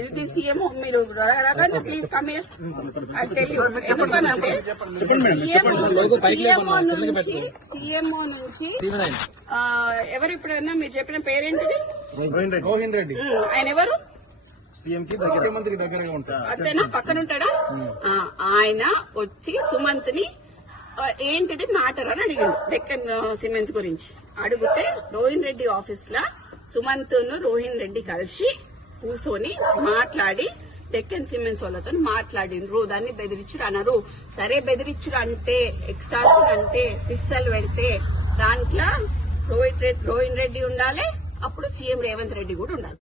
ఇది సిఎంఓ మీరు please come I tell you ఎందుకనంటే సిఎంఓ నుంచి సిఎంఓ నుంచి ఆ, ఎవరు ఇప్పుడన్నా మీరు చెప్పిన పేరేంటిది రోహిన్ రెడ్డి రోహిన్ రెడ్డి ఉమ్, ఆయన ఎవరు సీఎం కి ముఖ్యమంత్రికి దగ్గరగా ఉంటారు అతను పక్కన ఉంటాడా ఆ, ఆయన వచ్చి సుమంత్ని ఏంటిది మ్యాటర్ అని అడిగిండు డెక్కన్ సిమెంట్స్ గురించి అడిగితే రోహిన్ రెడ్డి ఆఫీస్ లా సుమంత్ను రోహిన్ రెడ్డి కలిసి కూర్చొని మాట్లాడి డెక్కన్ సిమెంట్స్ వాళ్ళతో మాట్లాడిండ్రు. దాన్ని బెదిరించుడు అన్నారు సరే బెదిరించుడు అంటే ఎక్స్టార్షన్ అంటే పిస్తల్ పెడితే దాంట్లో రోహిత్ రెడ్డి రోహిన్ రెడ్డి ఉండాలి. అప్పుడు సీఎం రేవంత్ రెడ్డి కూడా ఉండాలి.